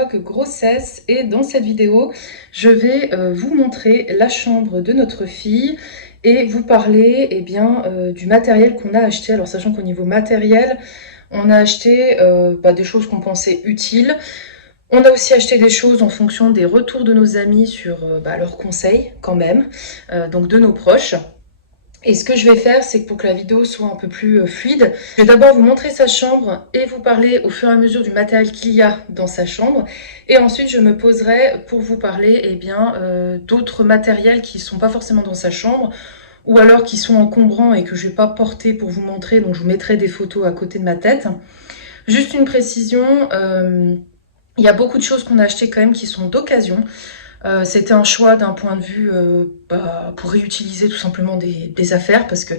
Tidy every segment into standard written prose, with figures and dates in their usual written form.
vlog grossesse et dans cette vidéo, je vais vous montrer la chambre de notre fille et vous parler du matériel qu'on a acheté. Alors sachant qu'au niveau matériel, on a acheté des choses qu'on pensait utiles. On a aussi acheté des choses en fonction des retours de nos amis sur leurs conseils quand même, donc de nos proches. Et ce que je vais faire, c'est que pour que la vidéo soit un peu plus fluide, je vais d'abord vous montrer sa chambre et vous parler au fur et à mesure du matériel qu'il y a dans sa chambre. Et ensuite, je me poserai pour vous parler d'autres matériels qui ne sont pas forcément dans sa chambre ou alors qui sont encombrants et que je ne vais pas porter pour vous montrer. Donc, je vous mettrai des photos à côté de ma tête. Juste une précision, il y a beaucoup de choses qu'on a achetées quand même qui sont d'occasion. C'était un choix d'un point de vue pour réutiliser tout simplement des affaires parce que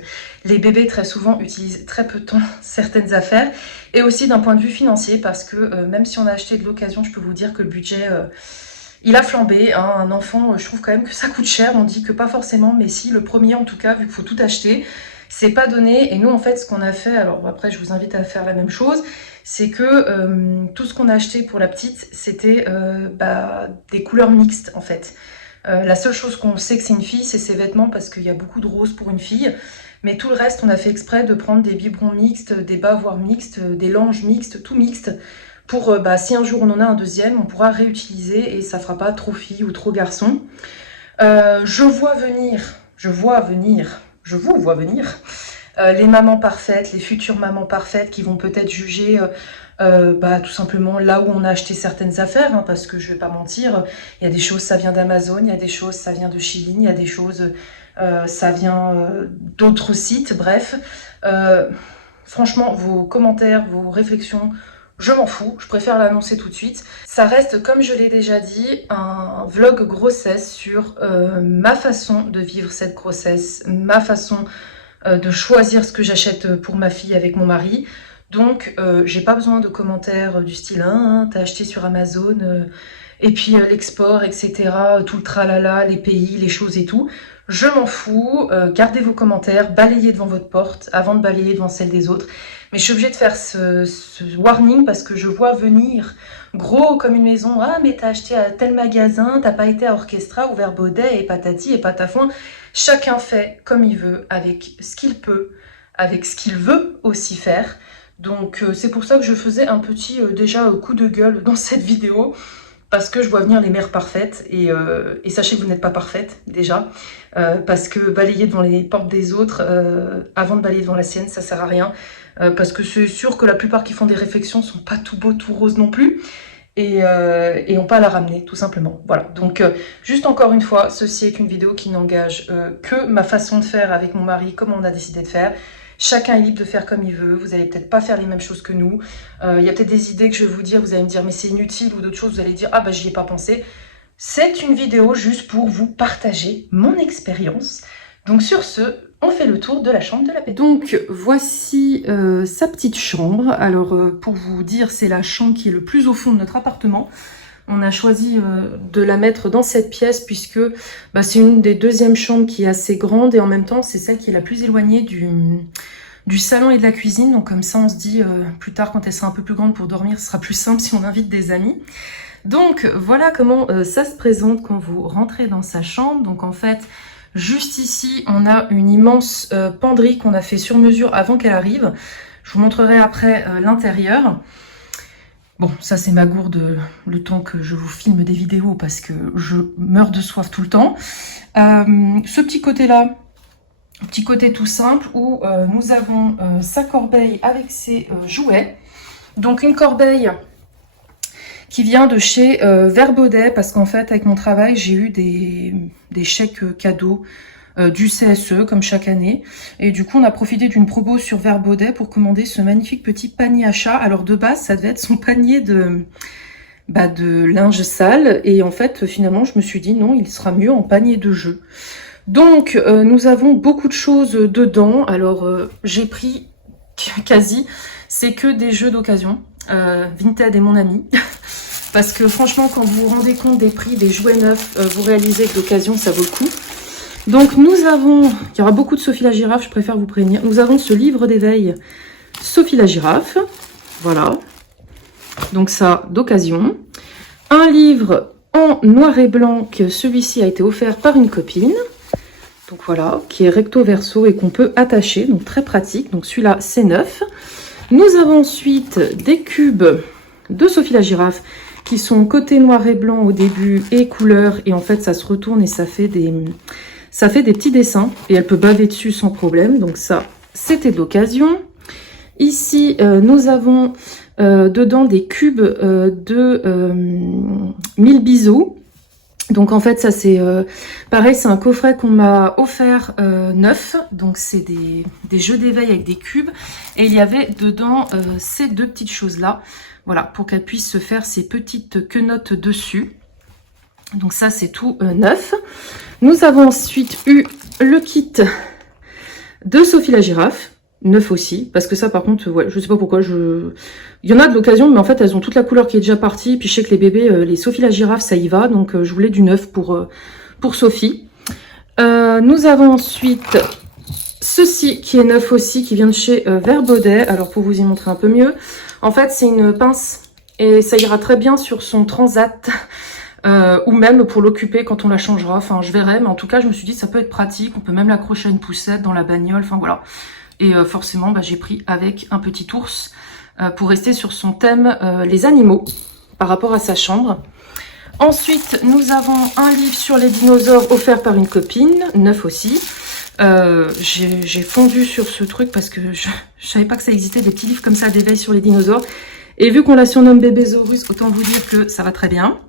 les bébés très souvent utilisent très peu de temps certaines affaires et aussi d'un point de vue financier parce que même si on a acheté de l'occasion, je peux vous dire que le budget il a flambé, hein. Un enfant, je trouve quand même que ça coûte cher, on dit que pas forcément, mais si, le premier en tout cas, vu qu'il faut tout acheter, c'est pas donné. Et nous en fait ce qu'on a fait, alors après je vous invite à faire la même chose, c'est que tout ce qu'on a acheté pour la petite, c'était des couleurs mixtes en fait. La seule chose qu'on sait que c'est une fille, c'est ses vêtements parce qu'il y a beaucoup de roses pour une fille. Mais tout le reste, on a fait exprès de prendre des biberons mixtes, des bavoirs mixtes, des langes mixtes, tout mixte. Pour si un jour on en a un deuxième, on pourra réutiliser et ça fera pas trop fille ou trop garçon. Je vous vois venir les mamans parfaites, les futures mamans parfaites qui vont peut-être juger tout simplement là où on a acheté certaines affaires, hein, parce que je vais pas mentir, il y a des choses ça vient d'Amazon, il y a des choses ça vient de Shein, il y a des choses ça vient d'autres sites, bref. Franchement, vos commentaires, vos réflexions, je m'en fous, je préfère l'annoncer tout de suite. Ça reste, comme je l'ai déjà dit, un vlog grossesse sur ma façon de vivre cette grossesse, ma façon de choisir ce que j'achète pour ma fille avec mon mari. Donc, j'ai pas besoin de commentaires du style « t'as acheté sur Amazon et puis l'export, etc. » Tout le tralala, les pays, les choses et tout. Je m'en fous, gardez vos commentaires, balayez devant votre porte avant de balayer devant celle des autres. Mais je suis obligée de faire ce warning parce que je vois venir gros comme une maison. Ah, mais t'as acheté à tel magasin, t'as pas été à Orchestra ou vers Baudet et patati et patafouin. Chacun fait comme il veut, avec ce qu'il peut, avec ce qu'il veut aussi faire. Donc c'est pour ça que je faisais un petit coup de gueule dans cette vidéo. Parce que je vois venir les mères parfaites et sachez que vous n'êtes pas parfaite déjà parce que balayer devant les portes des autres avant de balayer devant la sienne, ça sert à rien parce que c'est sûr que la plupart qui font des réflexions sont pas tout beaux, tout roses non plus et ont pas à la ramener tout simplement. Voilà, donc juste encore une fois, ceci est une vidéo qui n'engage que ma façon de faire avec mon mari, comme on a décidé de faire. Chacun est libre de faire comme il veut, vous n'allez peut-être pas faire les mêmes choses que nous. Il y a peut-être des idées que je vais vous dire, vous allez me dire mais c'est inutile ou d'autres choses, vous allez dire ah bah j'y ai pas pensé. C'est une vidéo juste pour vous partager mon expérience. Donc sur ce, on fait le tour de la chambre de la petite. Donc voici sa petite chambre. Alors pour vous dire, c'est la chambre qui est le plus au fond de notre appartement. On a choisi de la mettre dans cette pièce puisque c'est une des deuxièmes chambres qui est assez grande et en même temps c'est celle qui est la plus éloignée du salon et de la cuisine. Donc comme ça on se dit plus tard quand elle sera un peu plus grande pour dormir, ce sera plus simple si on invite des amis. Donc voilà comment ça se présente quand vous rentrez dans sa chambre. Donc en fait juste ici on a une immense penderie qu'on a fait sur mesure avant qu'elle arrive. Je vous montrerai après l'intérieur. Bon, ça c'est ma gourde le temps que je vous filme des vidéos parce que je meurs de soif tout le temps. Ce petit côté-là, petit côté tout simple où nous avons sa corbeille avec ses jouets. Donc une corbeille qui vient de chez Vert Baudet parce qu'en fait avec mon travail j'ai eu des chèques cadeaux du CSE comme chaque année et du coup on a profité d'une promo sur Vert Baudet pour commander ce magnifique petit panier à chat. Alors de base ça devait être son panier de linge sale et en fait finalement je me suis dit non, il sera mieux en panier de jeu. Donc nous avons beaucoup de choses dedans. Alors j'ai pris quasi, c'est que des jeux d'occasion. Vinted est mon ami parce que franchement quand vous vous rendez compte des prix des jouets neufs, vous réalisez que d'occasion ça vaut le coup. Donc nous avons, il y aura beaucoup de Sophie la girafe, je préfère vous prévenir. Nous avons ce livre d'éveil Sophie la girafe, voilà. Donc ça d'occasion. un livre en noir et blanc, que celui-ci a été offert par une copine. Donc voilà, qui est recto verso et qu'on peut attacher, donc très pratique. Donc celui-là, c'est neuf. Nous avons ensuite des cubes de Sophie la girafe qui sont côté noir et blanc au début et couleur. Et en fait, ça se retourne et ça fait des petits dessins. Et elle peut baver dessus sans problème. Donc ça, c'était d'occasion. Ici, nous avons dedans des cubes de 1000 bisous. Donc en fait, ça c'est pareil, c'est un coffret qu'on m'a offert neuf. Donc c'est des jeux d'éveil avec des cubes. Et il y avait dedans ces deux petites choses-là. Voilà, pour qu'elle puisse se faire ses petites quenottes dessus. Donc ça c'est tout neuf. Nous avons ensuite eu le kit de Sophie la girafe. Neuf aussi, parce que ça par contre, ouais, je sais pas pourquoi, il y en a de l'occasion, mais en fait elles ont toute la couleur qui est déjà partie, puis je sais que les bébés, les Sophie la girafe, ça y va, donc je voulais du neuf pour Sophie. Nous avons ensuite ceci qui est neuf aussi, qui vient de chez Verbaudet. Alors pour vous y montrer un peu mieux, en fait c'est une pince, et ça ira très bien sur son transat, ou même pour l'occuper quand on la changera, enfin je verrai, mais en tout cas je me suis dit ça peut être pratique, on peut même l'accrocher à une poussette dans la bagnole, enfin voilà. Et forcément, j'ai pris avec un petit ours pour rester sur son thème les animaux par rapport à sa chambre. Ensuite, nous avons un livre sur les dinosaures offert par une copine, neuf aussi. J'ai fondu sur ce truc parce que je savais pas que ça existait, des petits livres comme ça d'éveil sur les dinosaures. Et vu qu'on la surnomme Bébésaurus, autant vous dire que ça va très bien.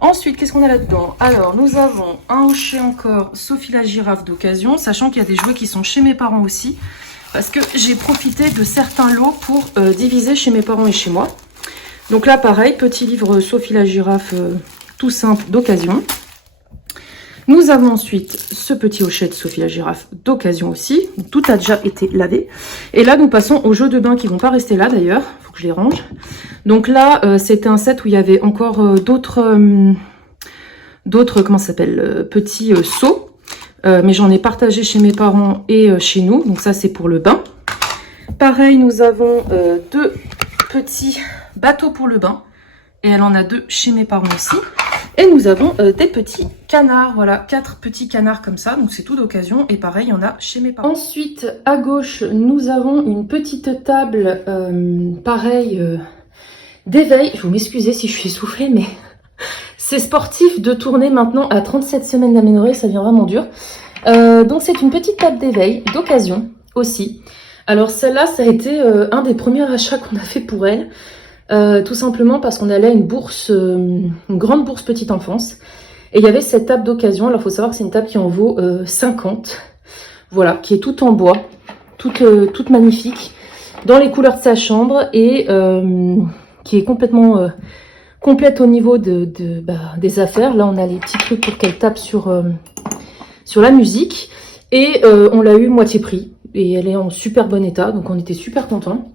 Ensuite, qu'est-ce qu'on a là-dedans? Alors, nous avons un hochet encore, Sophie la girafe d'occasion, sachant qu'il y a des jouets qui sont chez mes parents aussi. Parce que j'ai profité de certains lots pour diviser chez mes parents et chez moi. Donc là, pareil, petit livre Sophie la girafe tout simple d'occasion. Nous avons ensuite ce petit hochet de Sophie la girafe d'occasion aussi. Tout a déjà été lavé. Et là, nous passons aux jeux de bain qui ne vont pas rester là d'ailleurs. Il faut que je les range. Donc là, c'était un set où il y avait encore d'autres, comment ça s'appelle, petits seaux. Mais j'en ai partagé chez mes parents et chez nous. Donc ça, c'est pour le bain. Pareil, nous avons deux petits bateaux pour le bain. Et elle en a deux chez mes parents aussi. Et nous avons des petits canards. Voilà, 4 petits canards comme ça. Donc c'est tout d'occasion. Et pareil, il y en a chez mes parents. Ensuite, à gauche, nous avons une petite table, pareil, d'éveil. Il faut m'excuser si je suis essoufflée, mais... C'est sportif de tourner maintenant à 37 semaines d'aménorrhée, ça devient vraiment dur. Donc c'est une petite table d'éveil, d'occasion aussi. Alors celle-là, ça a été un des premiers achats qu'on a fait pour elle. Tout simplement parce qu'on allait à une bourse, une grande bourse petite enfance. Et il y avait cette table d'occasion. Alors il faut savoir que c'est une table qui en vaut 50. Voilà, qui est toute en bois, toute magnifique, dans les couleurs de sa chambre et qui est complètement... complète au niveau des affaires. Là, on a les petits trucs pour qu'elle tape sur la musique. Et on l'a eu moitié prix. Et elle est en super bon état. Donc, on était super contents.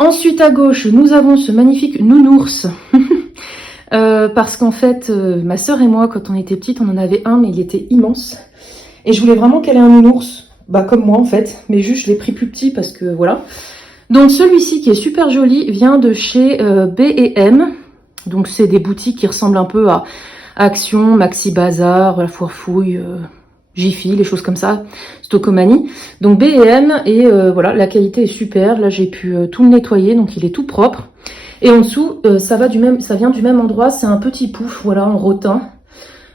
Ensuite, à gauche, nous avons ce magnifique nounours. Parce qu'en fait, ma sœur et moi, quand on était petites, on en avait un, mais il était immense. Et je voulais vraiment qu'elle ait un nounours. Comme moi, en fait. Mais juste, je l'ai pris plus petit parce que, voilà. Donc celui-ci qui est super joli vient de chez B&M. Donc c'est des boutiques qui ressemblent un peu à Action, Maxi Bazar, la Fourfouille, Jiffy, les choses comme ça, Stocomanie. Donc B&M et voilà, la qualité est super. Là j'ai pu tout le nettoyer, donc il est tout propre. Et en dessous, ça vient du même endroit, c'est un petit pouf, voilà, en rotin.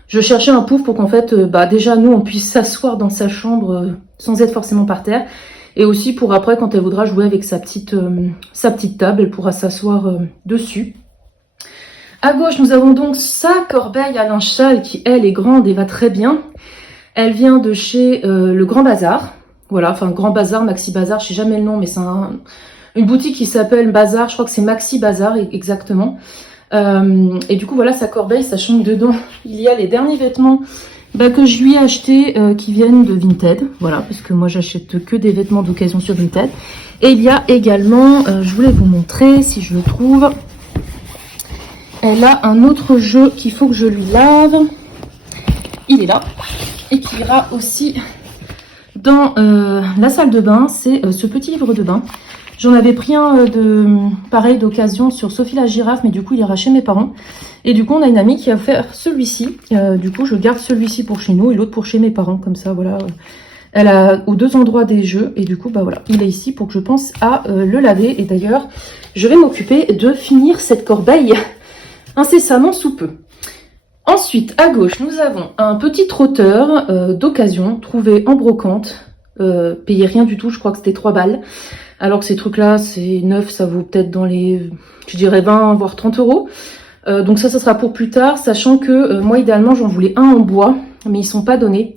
Je cherchais un pouf pour qu'en fait, déjà nous on puisse s'asseoir dans sa chambre sans être forcément par terre. Et aussi pour après, quand elle voudra jouer avec sa petite table, elle pourra s'asseoir dessus. À gauche, nous avons donc sa corbeille à linge sale qui, elle, est grande et va très bien. Elle vient de chez le Grand Bazar. Voilà, enfin Grand Bazar, Maxi Bazar, je sais jamais le nom, mais c'est une boutique qui s'appelle Bazar. Je crois que c'est Maxi Bazar exactement. Et du coup, voilà sa corbeille, sachant que dedans, il y a les derniers vêtements que je lui ai acheté qui viennent de Vinted, voilà, parce que moi j'achète que des vêtements d'occasion sur Vinted. Et il y a également, je voulais vous montrer si je le trouve, elle a un autre jeu qu'il faut que je lui lave, il est là, et qui ira aussi dans la salle de bain, c'est ce petit livre de bain. J'en avais pris un pareil d'occasion sur Sophie la girafe, mais du coup il ira chez mes parents. Et du coup on a une amie qui a offert celui-ci. Du coup je garde celui-ci pour chez nous et l'autre pour chez mes parents, comme ça voilà. Elle a aux deux endroits des jeux et du coup bah voilà, il est ici pour que je pense à le laver. Et d'ailleurs je vais m'occuper de finir cette corbeille incessamment sous peu. Ensuite à gauche nous avons un petit trotteur d'occasion trouvé en brocante, payé rien du tout, je crois que c'était 3 balles. Alors que ces trucs là c'est neuf, ça vaut peut-être dans les, je dirais 20 voire 30 euros. Donc ça sera pour plus tard, sachant que moi idéalement j'en voulais un en bois, mais ils sont pas donnés.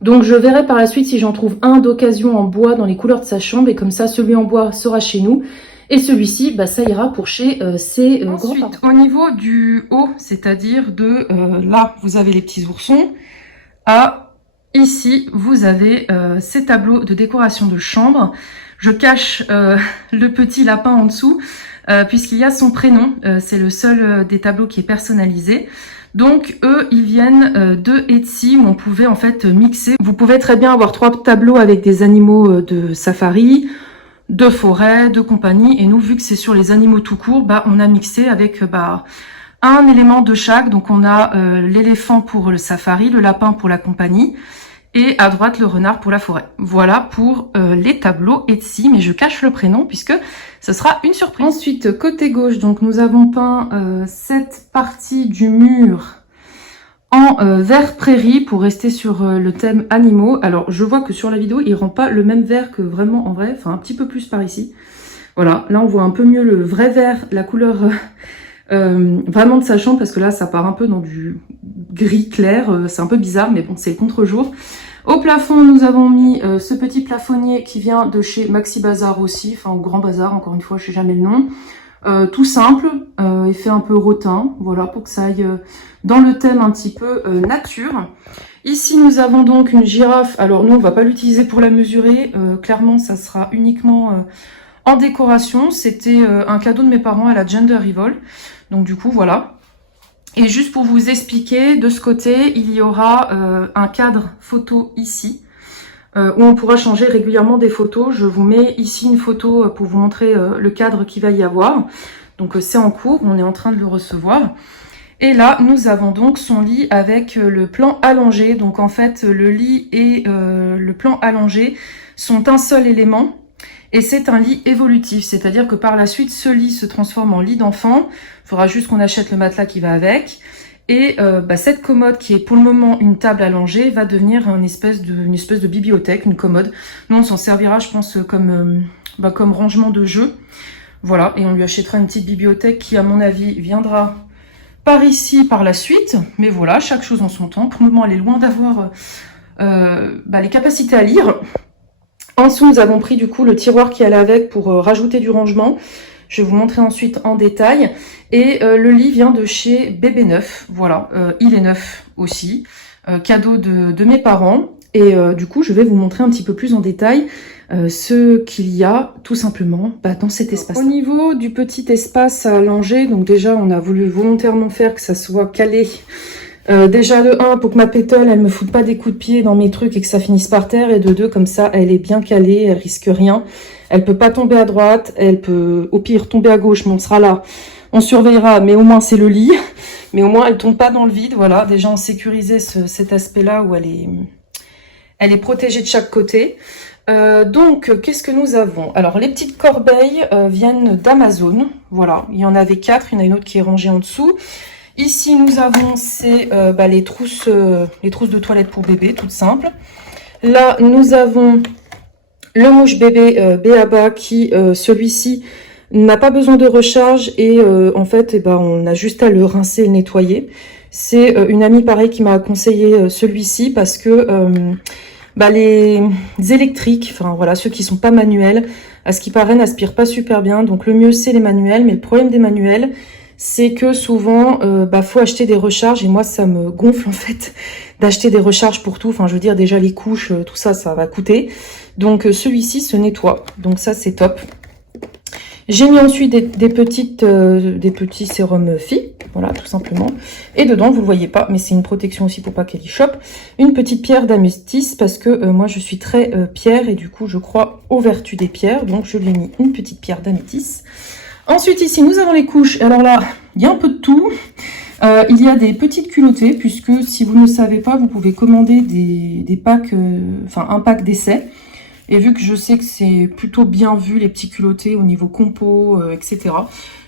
Donc je verrai par la suite si j'en trouve un d'occasion en bois dans les couleurs de sa chambre, et comme ça celui en bois sera chez nous et celui-ci bah, ça ira pour chez ses grands-parents. Ensuite au niveau du haut, c'est-à-dire de là vous avez les petits oursons, à ici vous avez ces tableaux de décoration de chambre. Je cache le petit lapin en dessous puisqu'il y a son prénom, c'est le seul des tableaux qui est personnalisé. Donc eux, ils viennent de Etsy où on pouvait en fait mixer. Vous pouvez très bien avoir 3 tableaux avec des animaux de safari, de forêt, de compagnie. Et nous, vu que c'est sur les animaux tout court, bah, on a mixé avec un élément de chaque. Donc on a l'éléphant pour le safari, le lapin pour la compagnie. Et à droite, le renard pour la forêt. Voilà pour les tableaux Etsy, mais je cache le prénom puisque ce sera une surprise. Ensuite, côté gauche, donc nous avons peint cette partie du mur en vert prairie pour rester sur le thème animaux. Alors, je vois que sur la vidéo, il rend pas le même vert que vraiment en vrai, enfin un petit peu plus par ici. Voilà, là on voit un peu mieux le vrai vert, la couleur vraiment de sa chambre, parce que là ça part un peu dans du gris clair, c'est un peu bizarre, mais bon, c'est le contre-jour. Au plafond, nous avons mis ce petit plafonnier qui vient de chez Maxi Bazar aussi, enfin au Grand Bazar, encore une fois, je sais jamais le nom. Tout simple, effet un peu rotin, voilà, pour que ça aille dans le thème un petit peu nature. Ici, nous avons donc une girafe. Alors nous, on va pas l'utiliser pour la mesurer, clairement, ça sera uniquement en décoration. C'était un cadeau de mes parents à la Gender Revolve, donc du coup, voilà. Et juste pour vous expliquer, de ce côté, il y aura un cadre photo ici, où on pourra changer régulièrement des photos. Je vous mets ici une photo pour vous montrer le cadre qu'il va y avoir. Donc c'est en cours, on est en train de le recevoir. Et là, nous avons donc son lit avec le plan allongé. Donc en fait, le lit et le plan allongé sont un seul élément. Et c'est un lit évolutif, c'est-à-dire que par la suite, ce lit se transforme en lit d'enfant. Il faudra juste qu'on achète le matelas qui va avec. Et cette commode, qui est pour le moment une table allongée, va devenir une espèce de bibliothèque, une commode. Nous, on s'en servira, je pense, comme rangement de jeux. Voilà, et on lui achètera une petite bibliothèque qui, à mon avis, viendra par ici par la suite. Mais voilà, chaque chose en son temps. Pour le moment, elle est loin d'avoir les capacités à lire. En dessous, nous avons pris du coup le tiroir qui allait avec pour rajouter du rangement. Je vais vous montrer ensuite en détail. Et le lit vient de chez Bébé Neuf. Voilà, il est neuf aussi. Cadeau de mes parents. Et du coup, je vais vous montrer un petit peu plus en détail ce qu'il y a tout simplement dans cet espace. Au niveau du petit espace à langer, donc déjà, on a voulu volontairement faire que ça soit calé. Déjà de 1 pour que ma pétole elle me foute pas des coups de pied dans mes trucs et que ça finisse par terre, et de 2 comme ça elle est bien calée, elle risque rien, elle peut pas tomber à droite, elle peut au pire tomber à gauche, mais on sera là, on surveillera, mais au moins c'est le lit, mais au moins elle tombe pas dans le vide. Voilà, déjà on sécurisait cet aspect là où elle est protégée de chaque côté. Donc qu'est-ce que nous avons? Alors les petites corbeilles viennent d'Amazon, voilà, il y en avait 4, il y en a une autre qui est rangée en dessous. Ici, nous avons les trousses de toilette pour bébé, toutes simples. Là, nous avons le mouche bébé B.A.B.A. qui, celui-ci, n'a pas besoin de recharge et en fait, on a juste à le rincer et le nettoyer. C'est une amie, pareil, qui m'a conseillé celui-ci parce que les électriques, enfin voilà, ceux qui sont pas manuels, à ce qui paraît, n'aspirent pas super bien. Donc le mieux, c'est les manuels, mais le problème des manuels, c'est que souvent, faut acheter des recharges, et moi, ça me gonfle, en fait, d'acheter des recharges pour tout. Enfin, je veux dire, déjà, les couches, tout ça, ça va coûter. Donc, celui-ci se nettoie. Donc, ça, c'est top. J'ai mis ensuite des petits sérums filles, voilà, tout simplement. Et dedans, vous le voyez pas, mais c'est une protection aussi pour pas qu'elle y chope. Une petite pierre d'améthyste, parce que moi, je suis très pierre, et du coup, je crois aux vertus des pierres. Donc, je lui ai mis une petite pierre d'améthyste. Ensuite, ici, nous avons les couches. Alors là, il y a un peu de tout. Il y a des petites culottées, puisque si vous ne savez pas, vous pouvez commander des packs, enfin un pack d'essai. Et vu que je sais que c'est plutôt bien vu, les petits culottés au niveau compo, etc.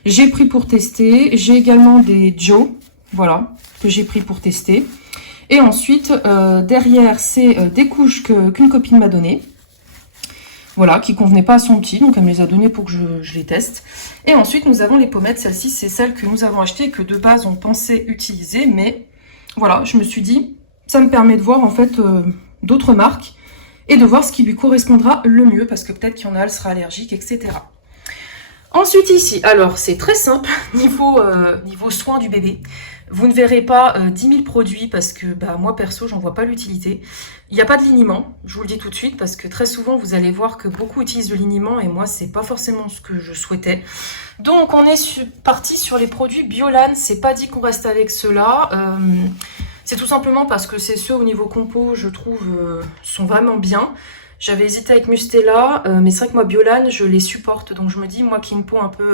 J'ai pris pour tester. J'ai également des Joe, voilà, que j'ai pris pour tester. Et ensuite, derrière, c'est des couches qu'une copine m'a données. Voilà, qui convenaient pas à son petit, donc elle me les a données pour que je les teste. Et ensuite, nous avons les pommettes. Celle-ci, c'est celle que nous avons achetée et que de base, on pensait utiliser. Mais voilà, je me suis dit, ça me permet de voir en fait d'autres marques et de voir ce qui lui correspondra le mieux, parce que peut-être qu'il y en a, elle sera allergique, etc. Ensuite ici, alors c'est très simple, niveau soin du bébé. Vous ne verrez pas 10 000 produits, parce que moi perso, j'en vois pas l'utilité. Il n'y a pas de liniment, je vous le dis tout de suite, parce que très souvent, vous allez voir que beaucoup utilisent le liniment, et moi, c'est pas forcément ce que je souhaitais. Donc, on est parti sur les produits Biolan. C'est pas dit qu'on reste avec ceux-là. C'est tout simplement parce que c'est ceux au niveau compo, je trouve, sont vraiment bien. J'avais hésité avec Mustela, mais c'est vrai que moi, Biolan, je les supporte. Donc je me dis, moi qui ai une peau un peu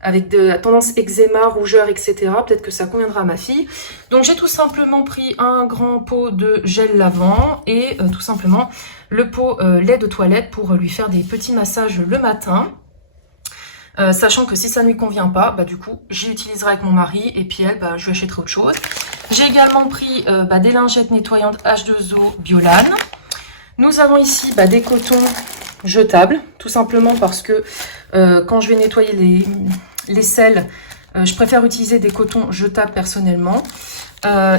avec de la tendance eczéma, rougeur, etc., peut-être que ça conviendra à ma fille. Donc j'ai tout simplement pris un grand pot de gel lavant et tout simplement le pot lait de toilette pour lui faire des petits massages le matin. Sachant que si ça ne lui convient pas, du coup, j'y utiliserai avec mon mari et puis elle, je lui achèterai autre chose. J'ai également pris des lingettes nettoyantes H2O Biolan. Nous avons ici des cotons jetables, tout simplement parce que quand je vais nettoyer les selles, je préfère utiliser des cotons jetables personnellement.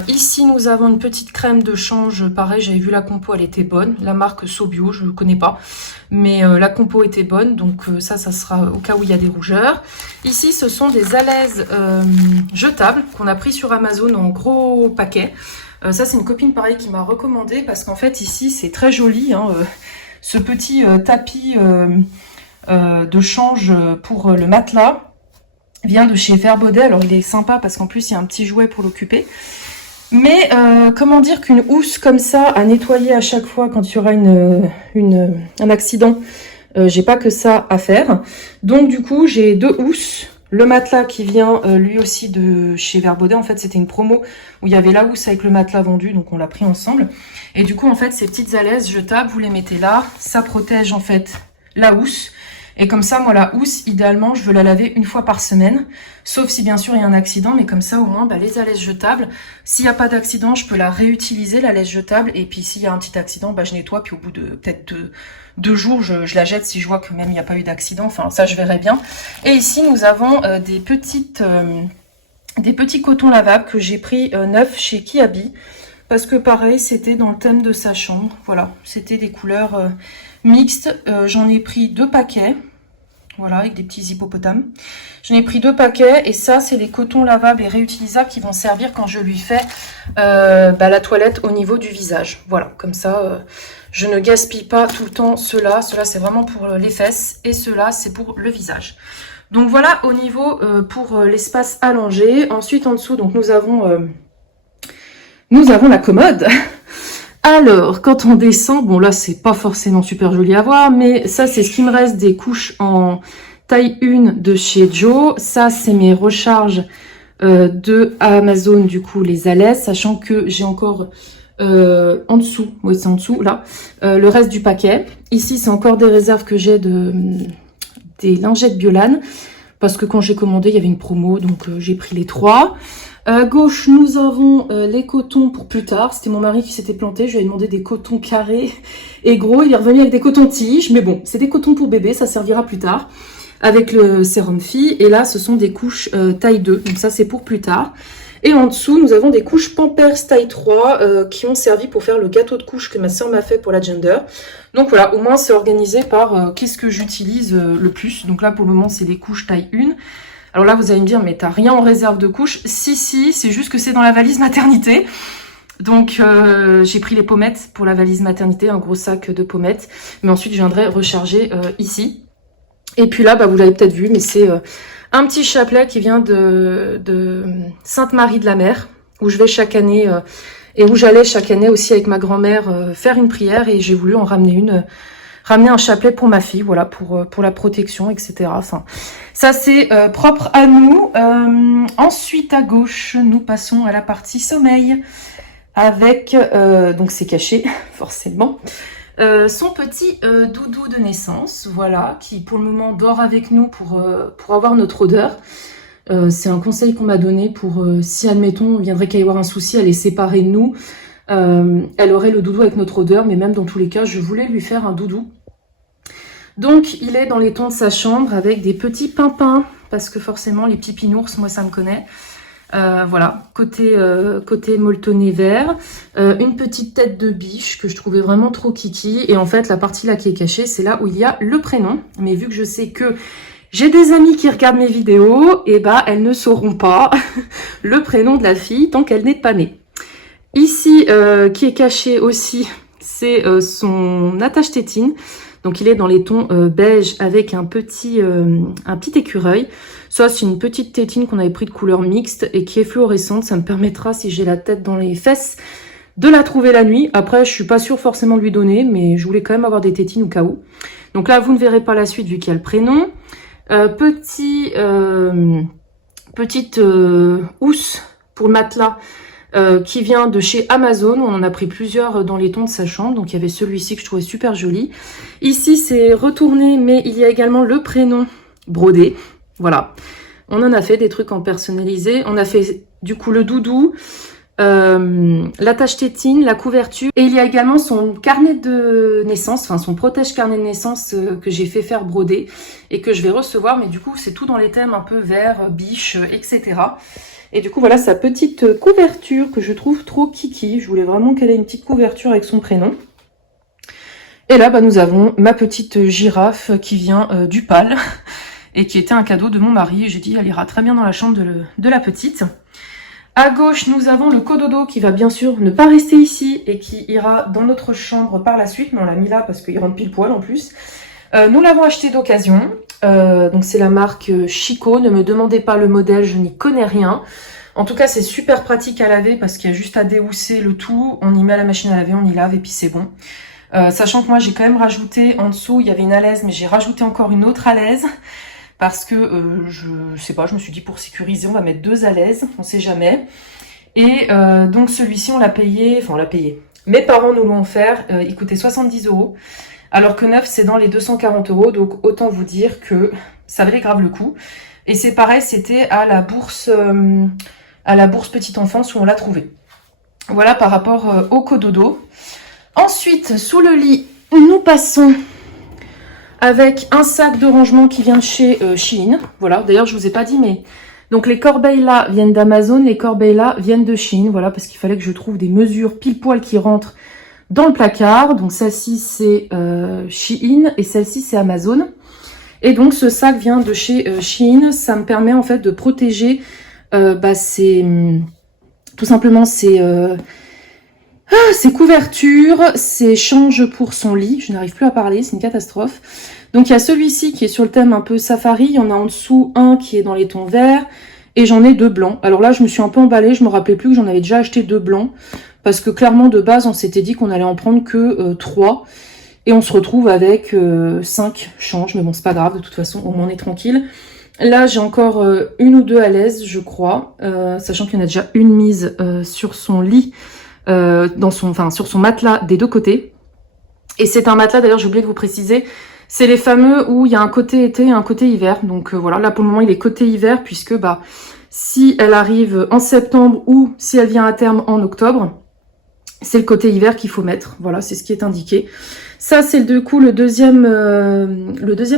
Ici, nous avons une petite crème de change. Pareil, j'avais vu la compo, elle était bonne. La marque Sobio, je ne connais pas. Mais la compo était bonne. Donc ça sera au cas où il y a des rougeurs. Ici, ce sont des alaises jetables qu'on a pris sur Amazon en gros paquet. Ça, c'est une copine, pareil, qui m'a recommandé. Parce qu'en fait, ici, c'est très joli. Ce petit tapis de change pour le matelas vient de chez Verbaudet. Alors il est sympa parce qu'en plus il y a un petit jouet pour l'occuper. Mais comment dire qu'une housse comme ça à nettoyer à chaque fois quand il y aura un accident, j'ai pas que ça à faire. Donc du coup j'ai 2 housses. Le matelas qui vient lui aussi de chez Verbaudet. En fait c'était une promo où il y avait la housse avec le matelas vendu, donc on l'a pris ensemble. Et du coup en fait ces petites alaises jetables, vous les mettez là, ça protège en fait la housse. Et comme ça, moi, la housse, idéalement, je veux la laver une fois par semaine. Sauf si, bien sûr, il y a un accident. Mais comme ça, au moins, les alaises jetables, s'il n'y a pas d'accident, je peux la réutiliser, la laisse jetable. Et puis, s'il y a un petit accident, je nettoie. Puis, au bout de peut-être 2 jours, je la jette si je vois que même il n'y a pas eu d'accident. Enfin, ça, je verrai bien. Et ici, nous avons des petits cotons lavables que j'ai pris neufs chez Kiabi. Parce que, pareil, c'était dans le thème de sa chambre. Voilà, c'était des couleurs mixtes. J'en ai pris 2 paquets. Voilà, avec des petits hippopotames. J'en ai pris 2 paquets. Et ça, c'est des cotons lavables et réutilisables qui vont servir quand je lui fais la toilette au niveau du visage. Voilà, comme ça, je ne gaspille pas tout le temps ceux-là. Ceux-là, c'est vraiment pour les fesses. Et ceux-là, c'est pour le visage. Donc voilà, au niveau pour l'espace allongé. Ensuite, en dessous, donc nous avons la commode. Alors, quand on descend, bon là, c'est pas forcément super joli à voir, mais ça, c'est ce qui me reste des couches en taille 1 de chez Joe. Ça, c'est mes recharges de Amazon, du coup, les alaises, sachant que j'ai encore en dessous, oui, c'est en dessous, là, le reste du paquet. Ici, c'est encore des réserves que j'ai des lingettes Biolan, parce que quand j'ai commandé, il y avait une promo, donc j'ai pris les 3. À gauche, nous avons les cotons pour plus tard. C'était mon mari qui s'était planté. Je lui ai demandé des cotons carrés et gros. Il est revenu avec des cotons tiges. Mais bon, c'est des cotons pour bébé. Ça servira plus tard avec le sérum fille. Et là, ce sont des couches taille 2. Donc ça, c'est pour plus tard. Et en dessous, nous avons des couches Pampers taille 3 qui ont servi pour faire le gâteau de couche que ma soeur m'a fait pour la gender. Donc voilà, au moins, c'est organisé par qu'est-ce que j'utilise le plus. Donc là, pour le moment, c'est les couches taille 1. Alors là, vous allez me dire, mais t'as rien en réserve de couches? Si, c'est juste que c'est dans la valise maternité. Donc, j'ai pris les pommettes pour la valise maternité, un gros sac de pommettes. Mais ensuite, je viendrai recharger ici. Et puis là, bah, vous l'avez peut-être vu, mais c'est un petit chapelet qui vient de Sainte-Marie de la Mer, où je vais chaque année, et où j'allais chaque année aussi avec ma grand-mère faire une prière, et j'ai voulu en ramener un chapelet pour ma fille, voilà, pour la protection, etc. Enfin, ça c'est propre à nous. Ensuite, à gauche, nous passons à la partie sommeil, avec, donc c'est caché, forcément, son petit doudou de naissance, voilà, qui pour le moment dort avec nous pour avoir notre odeur. C'est un conseil qu'on m'a donné pour, si admettons, il viendrait qu'à y avoir un souci, elle est séparée de nous, elle aurait le doudou avec notre odeur, mais même dans tous les cas, je voulais lui faire un doudou. Donc, il est dans les tons de sa chambre avec des petits pimpins, parce que forcément, les petits pinours, moi ça me connaît. Voilà, côté molletonné vert, une petite tête de biche que je trouvais vraiment trop kiki, et en fait la partie là qui est cachée, c'est là où il y a le prénom, mais vu que je sais que j'ai des amis qui regardent mes vidéos, et bah elles ne sauront pas le prénom de la fille tant qu'elle n'est pas née. Ici, qui est caché aussi, c'est son attache tétine. Donc il est dans les tons beige avec un petit écureuil. Ça, c'est une petite tétine qu'on avait pris de couleur mixte et qui est fluorescente. Ça me permettra, si j'ai la tête dans les fesses, de la trouver la nuit. Après, je suis pas sûre forcément de lui donner, mais je voulais quand même avoir des tétines au cas où. Donc là, vous ne verrez pas la suite vu qu'il y a le prénom. Petite housse pour le matelas. Qui vient de chez Amazon, on en a pris plusieurs dans les tons de sa chambre, donc il y avait celui-ci que je trouvais super joli. Ici c'est retourné, mais il y a également le prénom brodé, voilà. On en a fait des trucs en personnalisé, on a fait du coup le doudou, l'attache tétine, la couverture, et il y a également son carnet de naissance, enfin son protège carnet de naissance que j'ai fait faire broder, et que je vais recevoir, mais du coup c'est tout dans les thèmes un peu vert, biche, etc. Et du coup, voilà sa petite couverture que je trouve trop kiki. Je voulais vraiment qu'elle ait une petite couverture avec son prénom. Et là, bah, nous avons ma petite girafe qui vient du PAL et qui était un cadeau de mon mari. J'ai dit, elle ira très bien dans la chambre de la petite. À gauche, nous avons le cododo qui va bien sûr ne pas rester ici et qui ira dans notre chambre par la suite. Mais on l'a mis là parce qu'il rentre pile poil en plus. Nous l'avons acheté d'occasion. Donc c'est la marque Chico, ne me demandez pas le modèle, je n'y connais rien. En tout cas c'est super pratique à laver parce qu'il y a juste à déhousser le tout, on y met à la machine à laver, on y lave et puis c'est bon. Sachant que moi j'ai quand même rajouté en dessous, il y avait une alaise mais j'ai rajouté encore une autre alaise parce que je sais pas, je me suis dit pour sécuriser on va mettre 2 alaises, on sait jamais. Et donc celui-ci on l'a payé, enfin on l'a payé, mes parents nous l'ont offert, il coûtait 70 €. Alors que neuf, c'est dans les 240 €, donc autant vous dire que ça valait grave le coup. Et c'est pareil, c'était à la bourse petite enfance où on l'a trouvé. Voilà par rapport au cododo. Ensuite, sous le lit, nous passons avec un sac de rangement qui vient de chez Shein. Voilà, d'ailleurs je vous ai pas dit, mais donc les corbeilles là viennent d'Amazon, les corbeilles là viennent de Shein. Voilà, parce qu'il fallait que je trouve des mesures pile poil qui rentrent dans le placard. Donc celle-ci c'est Shein et celle-ci c'est Amazon. Et donc ce sac vient de chez Shein. Ça me permet en fait de protéger tout simplement ses couvertures, ses changes pour son lit. Je n'arrive plus à parler, c'est une catastrophe. Donc il y a celui-ci qui est sur le thème un peu safari. Il y en a en dessous un qui est dans les tons verts. Et j'en ai 2 blancs. Alors là je me suis un peu emballée, je me rappelais plus que j'en avais déjà acheté 2 blancs. Parce que clairement, de base, on s'était dit qu'on allait en prendre que 3. Et on se retrouve avec 5 changes. Mais bon, c'est pas grave, de toute façon, au moins on est tranquille. Là, j'ai encore 1 ou 2 à l'aise, je crois. Sachant qu'il y en a déjà une mise sur son lit, sur son matelas des 2 côtés. Et c'est un matelas, d'ailleurs, j'ai oublié de vous préciser, c'est les fameux où il y a un côté été et un côté hiver. Donc voilà, là pour le moment, il est côté hiver, puisque si elle arrive en septembre ou si elle vient à terme en octobre, c'est le côté hiver qu'il faut mettre. Voilà, c'est ce qui est indiqué. Ça, c'est du coup le deuxième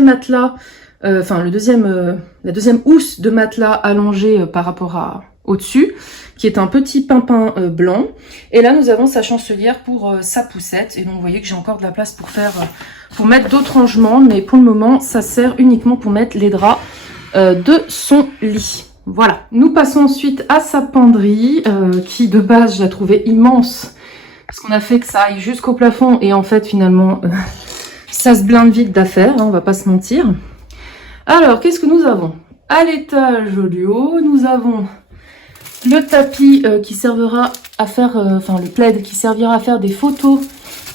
matelas, la deuxième housse de matelas allongée par rapport au-dessus, qui est un petit pimpin blanc. Et là, nous avons sa chancelière pour sa poussette. Et donc, vous voyez que j'ai encore de la place pour mettre d'autres rangements. Mais pour le moment, ça sert uniquement pour mettre les draps de son lit. Voilà. Nous passons ensuite à sa penderie, qui de base, je la trouvais immense. Parce qu'on a fait que ça aille jusqu'au plafond. Et en fait, finalement, ça se blinde vite d'affaires, hein, on va pas se mentir. Alors, qu'est-ce que nous avons? À l'étage du haut, nous avons le tapis qui servira à faire, enfin le plaid qui servira à faire des photos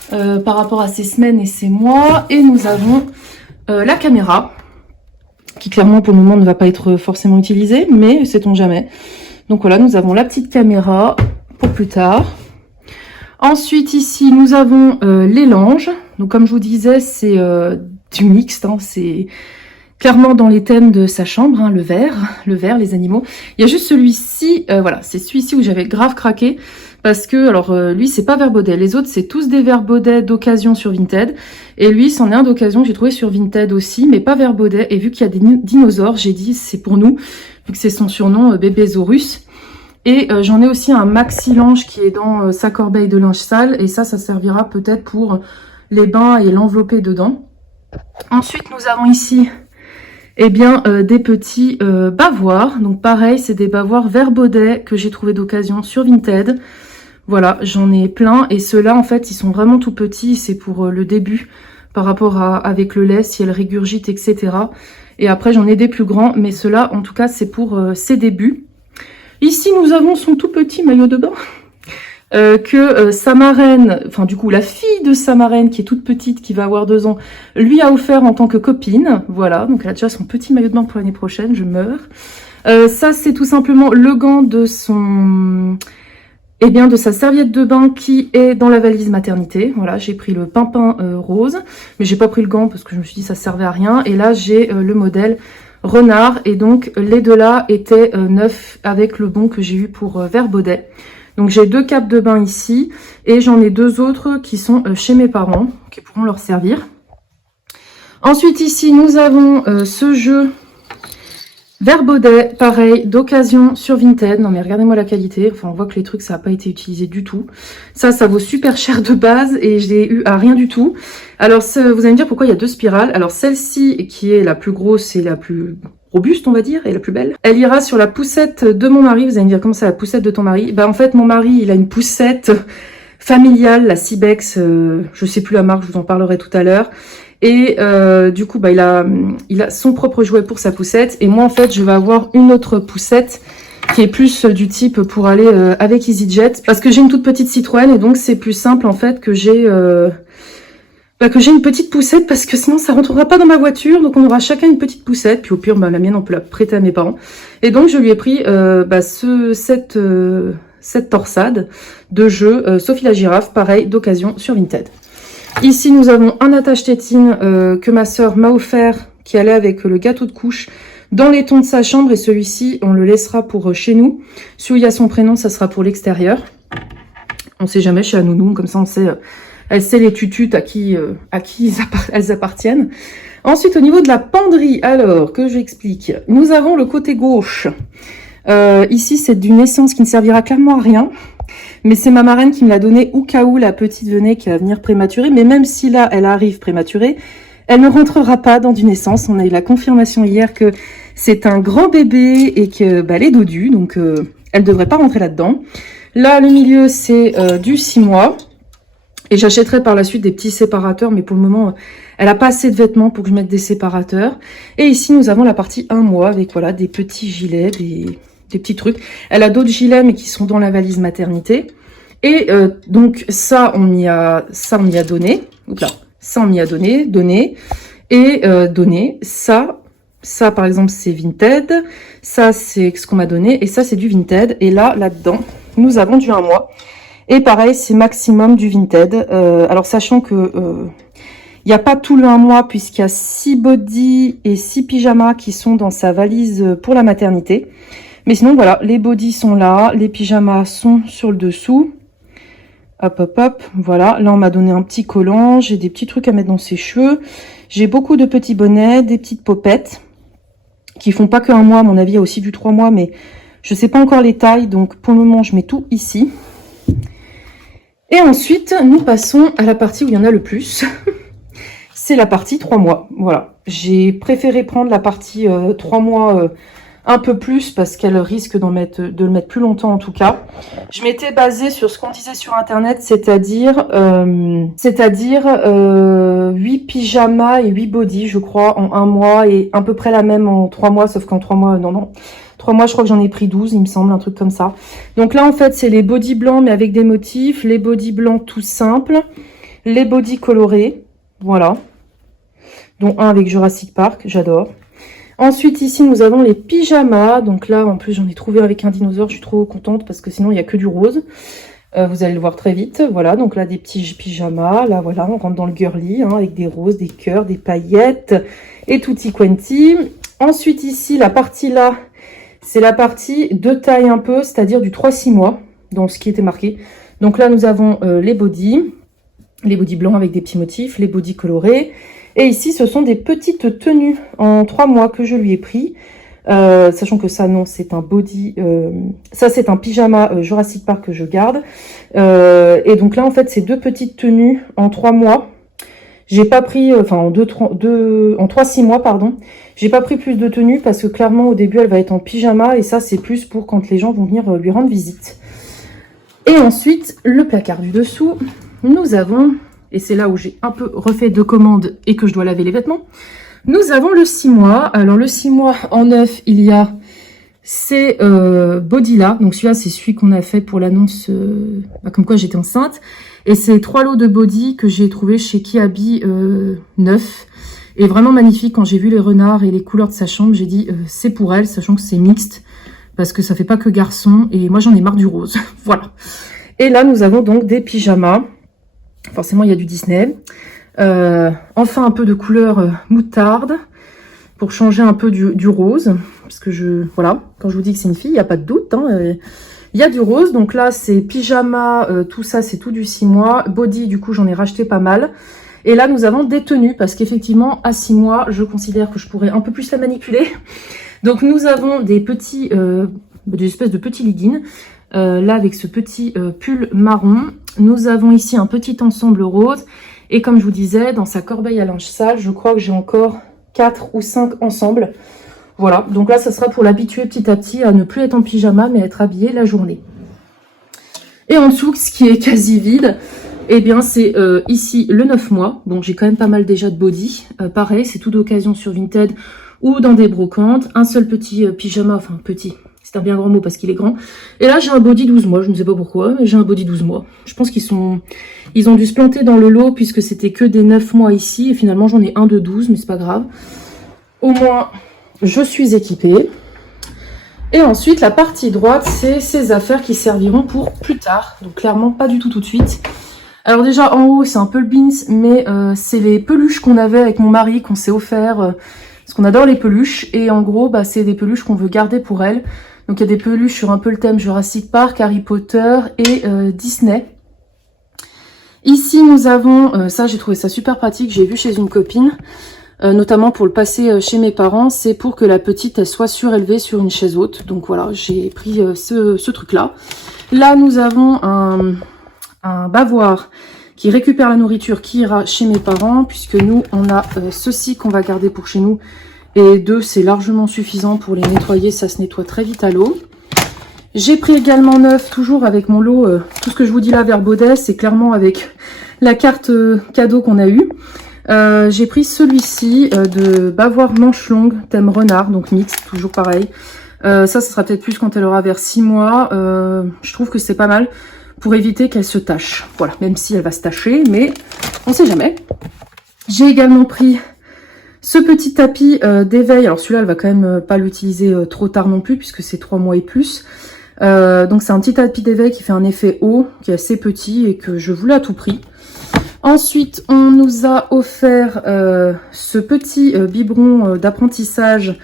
par rapport à ces semaines et ces mois. Et nous avons la caméra, qui clairement pour le moment ne va pas être forcément utilisée, mais sait-on jamais. Donc voilà, nous avons la petite caméra pour plus tard. Ensuite ici, nous avons les langes. Donc comme je vous disais, c'est du mixte, hein, c'est clairement dans les thèmes de sa chambre, hein, le vert, les animaux. Il y a juste celui-ci, voilà, c'est celui-ci où j'avais grave craqué, parce que, alors, lui, c'est pas Vert Baudet. Les autres, c'est tous des Vert Baudet d'occasion sur Vinted. Et lui, c'en est un d'occasion que j'ai trouvé sur Vinted aussi, mais pas Vert Baudet. Et vu qu'il y a des dinosaures, j'ai dit, c'est pour nous, vu que c'est son surnom, Bébésaurus. Et j'en ai aussi un maxi linge qui est dans sa corbeille de linge sale. Et ça servira peut-être pour les bains et l'envelopper dedans. Ensuite, nous avons ici eh bien, des petits bavoirs. Donc pareil, c'est des bavoirs Vert Baudet que j'ai trouvé d'occasion sur Vinted. Voilà, j'en ai plein. Et ceux-là, en fait, ils sont vraiment tout petits. C'est pour le début par rapport à avec le lait, si elle régurgite, etc. Et après, j'en ai des plus grands. Mais ceux-là, en tout cas, c'est pour ses débuts. Ici, nous avons son tout petit maillot de bain. Que sa marraine, enfin du coup la fille de sa marraine qui est toute petite, qui va avoir 2 ans, lui a offert en tant que copine. Voilà, donc elle a déjà son petit maillot de bain pour l'année prochaine, je meurs. Ça c'est tout simplement le gant de son... Eh bien de sa serviette de bain qui est dans la valise maternité. Voilà, j'ai pris le pimpin rose, mais j'ai pas pris le gant parce que je me suis dit ça servait à rien. Et là j'ai le modèle renard, et donc les deux là étaient neufs avec le bon que j'ai eu pour Vert Baudet. Donc j'ai 2 capes de bain ici, et j'en ai 2 autres qui sont chez mes parents, qui pourront leur servir. Ensuite ici, nous avons ce jeu Vert Baudet, pareil, d'occasion sur Vinted. Non mais regardez-moi la qualité, enfin on voit que les trucs ça n'a pas été utilisé du tout. Ça vaut super cher de base, et je l'ai eu à rien du tout. Alors vous allez me dire pourquoi il y a 2 spirales. Alors celle-ci qui est la plus grosse et la plus... robuste, on va dire, et la plus belle. Elle ira sur la poussette de mon mari. Vous allez me dire, comment ça, la poussette de ton mari? Bah en fait, mon mari, il a une poussette familiale, la Cibex, je sais plus la marque, je vous en parlerai tout à l'heure. Et du coup, bah il a son propre jouet pour sa poussette. Et moi, en fait, je vais avoir une autre poussette qui est plus du type pour aller avec EasyJet. Parce que j'ai une toute petite Citroën, et donc c'est plus simple, en fait, que j'ai... que j'ai une petite poussette, parce que sinon ça rentrera pas dans ma voiture. Donc on aura chacun une petite poussette, puis au pire la mienne on peut la prêter à mes parents. Et donc je lui ai pris cette torsade de jeu Sophie la girafe, pareil, d'occasion sur Vinted. Ici nous avons un attache-tétine que ma sœur m'a offert, qui allait avec le gâteau de couche dans les tons de sa chambre, et celui-ci on le laissera pour chez nous. Celui où il y a son prénom, ça sera pour l'extérieur. On sait jamais, chez Anounou, comme ça on sait... Elle sait les tututes à qui elles appartiennent. Ensuite, au niveau de la penderie, alors, que j'explique. Nous avons le côté gauche. Ici, c'est d'une essence qui ne servira clairement à rien. Mais c'est ma marraine qui me l'a donné au cas où la petite venait qui va venir prématurée. Mais même si là, elle arrive prématurée, elle ne rentrera pas dans d'une essence. On a eu la confirmation hier que c'est un grand bébé et que elle est dodue. Donc, elle ne devrait pas rentrer là-dedans. Là, le milieu, c'est du 6 mois. Et j'achèterai par la suite des petits séparateurs, mais pour le moment, elle n'a pas assez de vêtements pour que je mette des séparateurs. Et ici, nous avons la partie 1 mois avec voilà des petits gilets, des petits trucs. Elle a d'autres gilets, mais qui sont dans la valise maternité. Et donc ça, on y a donné. Donc là, ça, on y a donné. Et donné. Ça, par exemple, c'est Vinted. Ça, c'est ce qu'on m'a donné. Et ça, c'est du Vinted. Et là-dedans, nous avons du 1 mois. Et pareil, c'est maximum du Vinted. Alors, sachant que il n'y a pas tout le 1 mois, puisqu'il y a 6 bodys et 6 pyjamas qui sont dans sa valise pour la maternité. Mais sinon, voilà, les bodys sont là, les pyjamas sont sur le dessous. Hop, hop, hop, voilà. Là, on m'a donné un petit collant, j'ai des petits trucs à mettre dans ses cheveux. J'ai beaucoup de petits bonnets, des petites popettes, qui font pas que 1 mois, à mon avis, il y a aussi du 3 mois, mais je sais pas encore les tailles, donc pour le moment, je mets tout ici. Et ensuite, nous passons à la partie où il y en a le plus. C'est la partie 3 mois. Voilà. J'ai préféré prendre la partie 3 mois un peu plus parce qu'elle risque de le mettre plus longtemps en tout cas. Je m'étais basée sur ce qu'on disait sur internet, c'est-à-dire 8 pyjamas et 8 bodys, je crois, en un mois et à peu près la même en 3 mois, sauf qu'en 3 mois, non. 3 mois, je crois que j'en ai pris 12, il me semble, un truc comme ça. Donc là, en fait, c'est les bodys blancs, mais avec des motifs, les bodys blancs tout simples, les bodys colorés, voilà, dont un avec Jurassic Park, j'adore. Ensuite, ici, nous avons les pyjamas. Donc là, en plus, j'en ai trouvé avec un dinosaure. Je suis trop contente parce que sinon, il n'y a que du rose. Vous allez le voir très vite. Voilà, donc là, des petits pyjamas. Là, voilà, on rentre dans le girly, hein, avec des roses, des cœurs, des paillettes et tutti quanti. Ensuite, ici, la partie là, c'est la partie de taille un peu, c'est-à-dire du 3-6 mois, dans ce qui était marqué. Donc là, nous avons les bodys blancs avec des petits motifs, les bodys colorés. Et ici, ce sont des petites tenues en 3 mois que je lui ai pris. Sachant que ça, non, c'est un body... ça, c'est un pyjama Jurassic Park que je garde. Et donc là, en fait, c'est 2 petites tenues en 3 mois. J'ai pas pris... Enfin, en 3-6 mois, pardon. J'ai pas pris plus de tenues parce que clairement, au début, elle va être en pyjama. Et ça, c'est plus pour quand les gens vont venir lui rendre visite. Et ensuite, le placard du dessous. Nous avons... Et c'est là où j'ai un peu refait 2 commandes et que je dois laver les vêtements. Nous avons le 6 mois. Alors le 6 mois en neuf, il y a ces bodys-là. Donc celui-là, c'est celui qu'on a fait pour l'annonce comme quoi j'étais enceinte. Et c'est 3 lots de body que j'ai trouvé chez Kiabi neuf. Et vraiment magnifique. Quand j'ai vu les renards et les couleurs de sa chambre, j'ai dit c'est pour elle, sachant que c'est mixte. Parce que ça fait pas que garçon. Et moi, j'en ai marre du rose. Voilà. Et là, nous avons donc des pyjamas. Forcément, il y a du Disney. Enfin, un peu de couleur moutarde pour changer un peu du rose. Parce que voilà, quand je vous dis que c'est une fille, il n'y a pas de doute. Hein, il y a du rose. Donc là, c'est pyjama, tout ça, c'est tout du 6 mois. Body, du coup, j'en ai racheté pas mal. Et là, nous avons des tenues. Parce qu'effectivement, à 6 mois, je considère que je pourrais un peu plus la manipuler. Donc, nous avons des petits, des espèces de petits leggings. Là, avec ce petit pull marron. Nous avons ici un petit ensemble rose. Et comme je vous disais, dans sa corbeille à linge sale, je crois que j'ai encore 4 ou 5 ensembles. Voilà, donc là, ça sera pour l'habituer petit à petit à ne plus être en pyjama, mais être habillée la journée. Et en dessous, ce qui est quasi vide, eh bien, c'est ici le 9 mois. Donc, j'ai quand même pas mal déjà de body. Pareil, c'est tout d'occasion sur Vinted ou dans des brocantes. Un seul petit pyjama, enfin petit... C'est un bien grand mot parce qu'il est grand. Et là, j'ai un body 12 mois. Je ne sais pas pourquoi, mais j'ai un body 12 mois. Je pense qu'ils ont dû se planter dans le lot puisque c'était que des 9 mois ici. Et finalement, j'en ai un de 12, mais c'est pas grave. Au moins, je suis équipée. Et ensuite, la partie droite, c'est ces affaires qui serviront pour plus tard. Donc, clairement, pas du tout de suite. Alors déjà, en haut, c'est un peu le beans, mais c'est les peluches qu'on avait avec mon mari, qu'on s'est offert... parce qu'on adore les peluches. Et en gros, bah, c'est des peluches qu'on veut garder pour elle. Donc il y a des peluches sur un peu le thème Jurassic Park, Harry Potter et Disney. Ici nous avons, ça j'ai trouvé ça super pratique, j'ai vu chez une copine, notamment pour le passer chez mes parents, c'est pour que la petite elle soit surélevée sur une chaise haute. Donc voilà, j'ai pris ce truc là. Là nous avons un bavoir qui récupère la nourriture qui ira chez mes parents, puisque nous on a ceci qu'on va garder pour chez nous. Et 2, c'est largement suffisant pour les nettoyer, ça se nettoie très vite à l'eau. J'ai pris également 9, toujours avec mon lot, tout ce que je vous dis là vers Baudet, c'est clairement avec la carte cadeau qu'on a eue. J'ai pris celui-ci de bavoir manche longue, thème renard, donc mixte, toujours pareil. Ça sera peut-être plus quand elle aura vers 6 mois. Je trouve que c'est pas mal pour éviter qu'elle se tache. Voilà, même si elle va se tacher, mais on sait jamais. J'ai également pris... ce petit tapis d'éveil, alors celui-là, elle va quand même pas l'utiliser trop tard non plus, puisque c'est 3 mois et plus. Donc c'est un petit tapis d'éveil qui fait un effet haut, qui est assez petit et que je voulais à tout prix. Ensuite, on nous a offert ce petit biberon d'apprentissage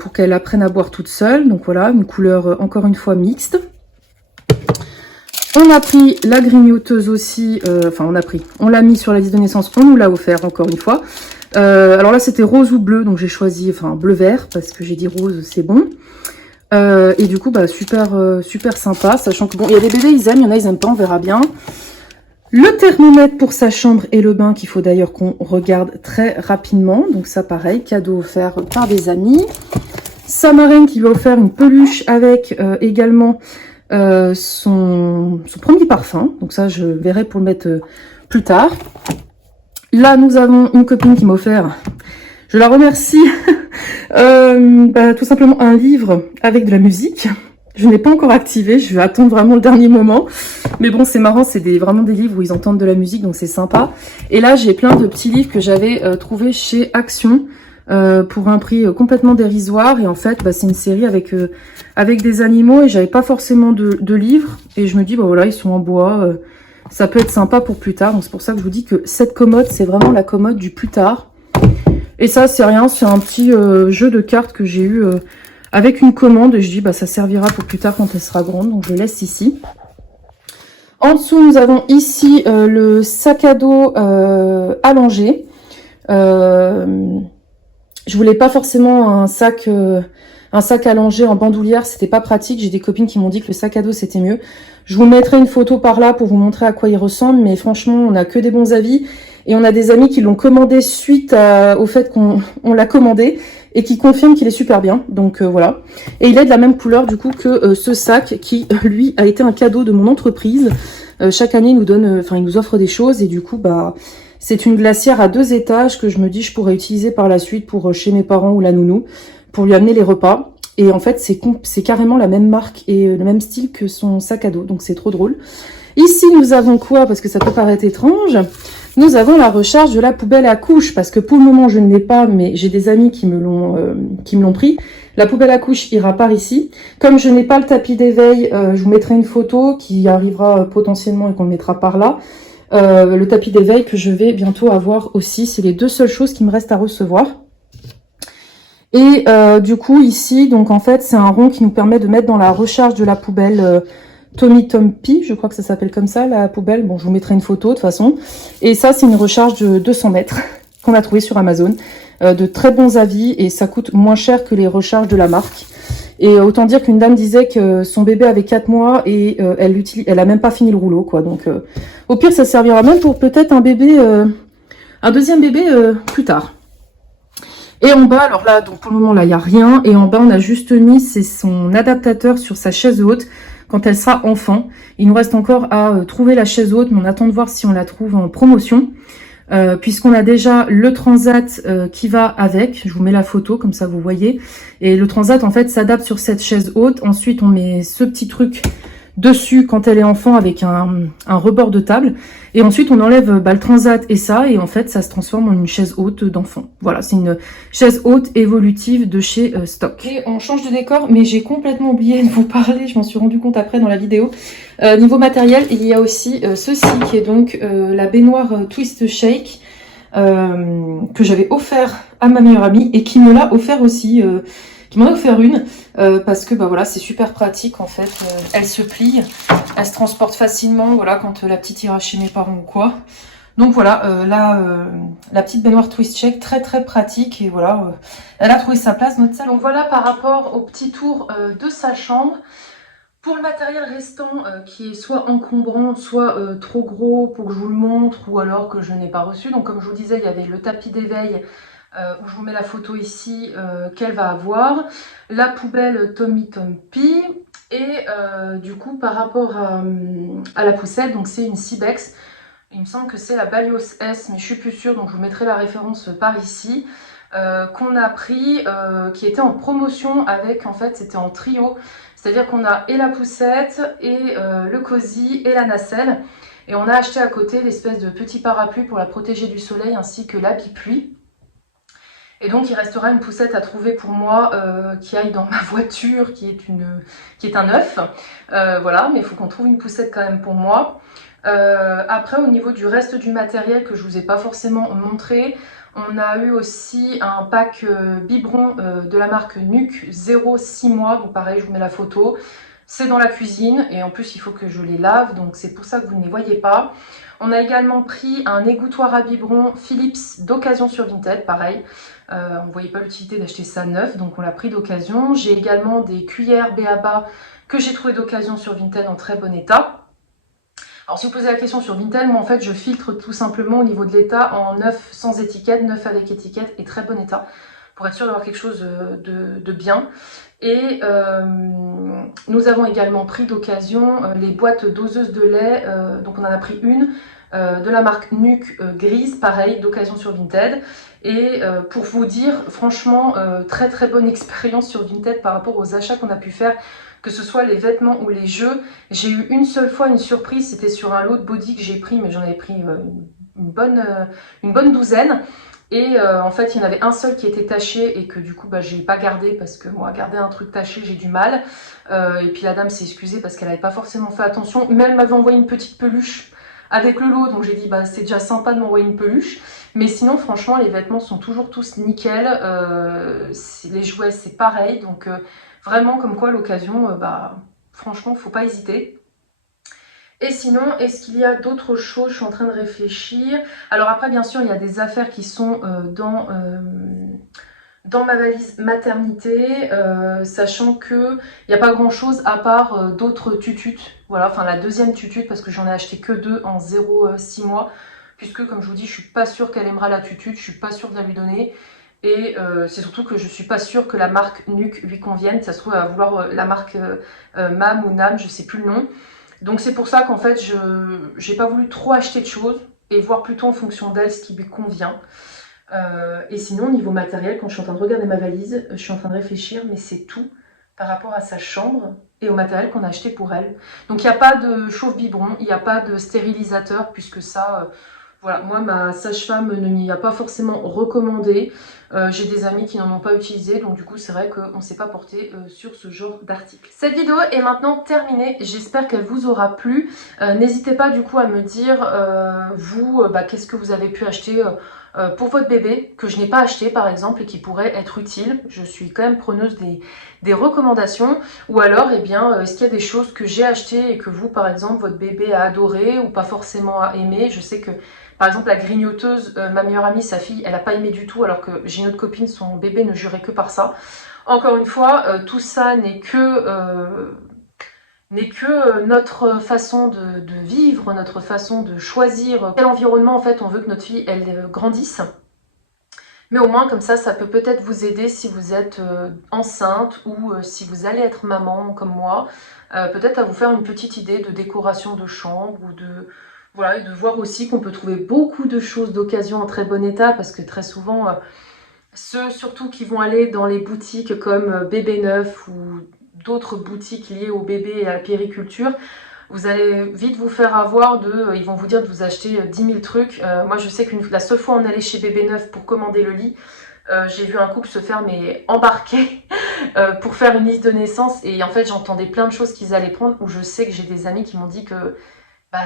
pour qu'elle apprenne à boire toute seule. Donc voilà, une couleur encore une fois mixte. On a pris la grignoteuse aussi, on l'a mis sur la liste de naissance, on nous l'a offert encore une fois. Alors là c'était rose ou bleu, donc j'ai choisi bleu-vert parce que j'ai dit rose c'est bon. Et du coup bah super sympa, sachant que bon, il y a des bébés ils aiment, il y en a ils aiment pas, on verra bien. Le thermomètre pour sa chambre et le bain qu'il faut d'ailleurs qu'on regarde très rapidement, donc ça pareil, cadeau offert par des amis. sa marraine qui lui a offert une peluche avec également son premier parfum. Donc ça, je verrai pour le mettre plus tard. Là, nous avons une copine qui m'a offert, je la remercie, tout simplement un livre avec de la musique. Je n'ai pas encore activé, je vais attendre vraiment le dernier moment. Mais bon, c'est marrant, c'est vraiment des livres où ils entendent de la musique, donc c'est sympa. Et là, j'ai plein de petits livres que j'avais trouvés chez Action pour un prix complètement dérisoire. Et en fait, c'est une série avec des animaux et j'avais pas forcément de livres. Et je me dis, voilà, ils sont en bois, ça peut être sympa pour plus tard. Donc c'est pour ça que je vous dis que cette commode, c'est vraiment la commode du plus tard. Et ça, c'est rien, c'est un petit jeu de cartes que j'ai eu... avec une commande, et je dis ça servira pour plus tard quand elle sera grande, donc je le laisse ici. En dessous, nous avons ici le sac à dos allongé. Je voulais pas forcément un sac allongé en bandoulière, c'était pas pratique. J'ai des copines qui m'ont dit que le sac à dos c'était mieux. Je vous mettrai une photo par là pour vous montrer à quoi il ressemble, mais franchement, on n'a que des bons avis. Et on a des amis qui l'ont commandé suite au fait qu'on l'a commandé et qui confirment qu'il est super bien. Donc voilà. Et il est de la même couleur du coup que ce sac qui, lui, a été un cadeau de mon entreprise. Chaque année, il nous offre des choses et du coup, c'est une glacière à 2 étages que je me dis je pourrais utiliser par la suite pour chez mes parents ou la nounou pour lui amener les repas. Et en fait, c'est carrément la même marque et le même style que son sac à dos. Donc c'est trop drôle. Ici, nous avons quoi? Parce que ça peut paraître étrange. Nous avons la recharge de la poubelle à couches. Parce que pour le moment, je ne l'ai pas, mais j'ai des amis qui me l'ont pris. La poubelle à couches ira par ici. Comme je n'ai pas le tapis d'éveil, je vous mettrai une photo qui arrivera potentiellement et qu'on le mettra par là. Le tapis d'éveil que je vais bientôt avoir aussi. C'est les 2 seules choses qui me restent à recevoir. Et du coup, ici, donc en fait, c'est un rond qui nous permet de mettre dans la recharge de la poubelle... Tommy Tompy, je crois que ça s'appelle comme ça, la poubelle. Bon, je vous mettrai une photo de toute façon. Et ça, c'est une recharge de 200 mètres qu'on a trouvé sur Amazon. De très bons avis et ça coûte moins cher que les recharges de la marque. Et autant dire qu'une dame disait que son bébé avait 4 mois et elle a même pas fini le rouleau, quoi. Donc, au pire, ça servira même pour peut-être un bébé, un deuxième bébé plus tard. Et en bas, alors là, donc pour le moment, là, il n'y a rien. Et en bas, on a juste mis, c'est son adaptateur sur sa chaise haute. Quand elle sera enfant. Il nous reste encore à trouver la chaise haute, mais on attend de voir si on la trouve en promotion. Puisqu'on a déjà le transat qui va avec. Je vous mets la photo, comme ça vous voyez. Et le transat, en fait, s'adapte sur cette chaise haute. Ensuite, on met ce petit truc dessus quand elle est enfant avec un rebord de table. Et ensuite, on enlève le transat et ça. Et en fait, ça se transforme en une chaise haute d'enfant. Voilà, c'est une chaise haute évolutive de chez Stock. Et on change de décor, mais j'ai complètement oublié de vous parler. Je m'en suis rendu compte après dans la vidéo. Niveau matériel, il y a aussi ceci qui est donc la baignoire Twist Shake que j'avais offert à ma meilleure amie et qui me l'a offert aussi... qui m'en a offert une parce que voilà, c'est super pratique en fait. Elle se plie, elle se transporte facilement, voilà, quand la petite ira chez mes parents ou quoi. Donc voilà, la petite baignoire Twist Shake, très très pratique et voilà, elle a trouvé sa place notre salle. Donc voilà par rapport au petit tour de sa chambre. Pour le matériel restant qui est soit encombrant, soit trop gros pour que je vous le montre ou alors que je n'ai pas reçu. Donc comme je vous disais, il y avait le tapis d'éveil où je vous mets la photo ici qu'elle va avoir, la poubelle Tommy Tompy et du coup par rapport à la poussette, donc c'est une Cibex, il me semble que c'est la Balios S mais je suis plus sûre, donc je vous mettrai la référence par ici, qu'on a pris, qui était en promotion avec, en fait c'était en trio, c'est-à-dire qu'on a et la poussette et le cosy et la nacelle, et on a acheté à côté l'espèce de petit parapluie pour la protéger du soleil ainsi que l'habit pluie. Et donc il restera une poussette à trouver pour moi qui aille dans ma voiture, qui est un œuf. Voilà, mais il faut qu'on trouve une poussette quand même pour moi. Après, au niveau du reste du matériel que je vous ai pas forcément montré, on a eu aussi un pack biberon de la marque Nuc 0,6 mois. Donc pareil, je vous mets la photo. C'est dans la cuisine et en plus il faut que je les lave, donc c'est pour ça que vous ne les voyez pas. On a également pris un égouttoir à biberon Philips d'occasion sur Vinted, pareil. On ne voyait pas l'utilité d'acheter ça neuf, donc on l'a pris d'occasion. J'ai également des cuillères B.A.B.A. que j'ai trouvé d'occasion sur Vinted en très bon état. Alors si vous posez la question sur Vinted, moi en fait je filtre tout simplement au niveau de l'état en neuf sans étiquette, neuf avec étiquette et très bon état. pour être sûr d'avoir quelque chose de bien. Et nous avons également pris d'occasion les boîtes doseuses de lait, donc on en a pris une de la marque Nuc grise, pareil, d'occasion sur Vinted. Et pour vous dire, franchement, très très bonne expérience sur Vinted par rapport aux achats qu'on a pu faire, que ce soit les vêtements ou les jeux. J'ai eu une seule fois une surprise, c'était sur un lot de body que j'ai pris, mais j'en avais pris une bonne douzaine. Et en fait, il y en avait un seul qui était taché et que du coup, j'ai pas gardé parce que moi, garder un truc taché, j'ai du mal. Et puis la dame s'est excusée parce qu'elle avait pas forcément fait attention. Mais elle m'avait envoyé une petite peluche avec le lot, donc j'ai dit c'est déjà sympa de m'envoyer une peluche. Mais sinon, franchement, les vêtements sont toujours tous nickel. Les jouets, c'est pareil. Donc vraiment, comme quoi, l'occasion, franchement, faut pas hésiter. Et sinon, est-ce qu'il y a d'autres choses? Je suis en train de réfléchir. Alors après, bien sûr, il y a des affaires qui sont dans ma valise maternité, sachant que il n'y a pas grand-chose à part d'autres tututes. Voilà, enfin la deuxième tutute, parce que j'en ai acheté que 2 en 0,6 mois. Puisque, comme je vous dis, je suis pas sûre qu'elle aimera la tutute, je suis pas sûre de la lui donner. Et c'est surtout que je suis pas sûre que la marque Nuc lui convienne. Ça se trouve, elle va vouloir la marque Mam ou Nam, je sais plus le nom. Donc c'est pour ça qu'en fait, je n'ai pas voulu trop acheter de choses et voir plutôt en fonction d'elle ce qui lui convient. Et sinon, niveau matériel, quand je suis en train de regarder ma valise, je suis en train de réfléchir, mais c'est tout par rapport à sa chambre et au matériel qu'on a acheté pour elle. Donc il n'y a pas de chauffe-biberon, il n'y a pas de stérilisateur, puisque ça, voilà, moi ma sage-femme ne m'y a pas forcément recommandé. J'ai des amis qui n'en ont pas utilisé, donc du coup c'est vrai qu'on ne s'est pas porté sur ce genre d'article. Cette vidéo est maintenant terminée, j'espère qu'elle vous aura plu. N'hésitez pas du coup à me dire, vous, qu'est-ce que vous avez pu acheter pour votre bébé, que je n'ai pas acheté par exemple et qui pourrait être utile. Je suis quand même preneuse des recommandations. Ou alors, eh bien, est-ce qu'il y a des choses que j'ai achetées et que vous, par exemple, votre bébé a adoré ou pas forcément a aimé? Je sais que, par exemple, la grignoteuse, ma meilleure amie, sa fille, elle n'a pas aimé du tout, alors que j'ai une autre copine, son bébé ne jurait que par ça. Encore une fois, tout ça n'est que notre façon de vivre, notre façon de choisir quel environnement en fait on veut que notre fille elle grandisse. Mais au moins comme ça peut peut-être vous aider si vous êtes enceinte ou si vous allez être maman comme moi, peut-être à vous faire une petite idée de décoration de chambre ou de voilà, et de voir aussi qu'on peut trouver beaucoup de choses d'occasion en très bon état, parce que très souvent ceux surtout qui vont aller dans les boutiques comme Bébé Neuf ou d'autres boutiques liées au bébé et à la puériculture, vous allez vite vous faire avoir ils vont vous dire de vous acheter 10 000 trucs. Moi je sais que la seule fois on allait chez Bébé Neuf pour commander le lit, j'ai vu un couple se faire embarquer pour faire une liste de naissance, et en fait j'entendais plein de choses qu'ils allaient prendre, où je sais que j'ai des amis qui m'ont dit que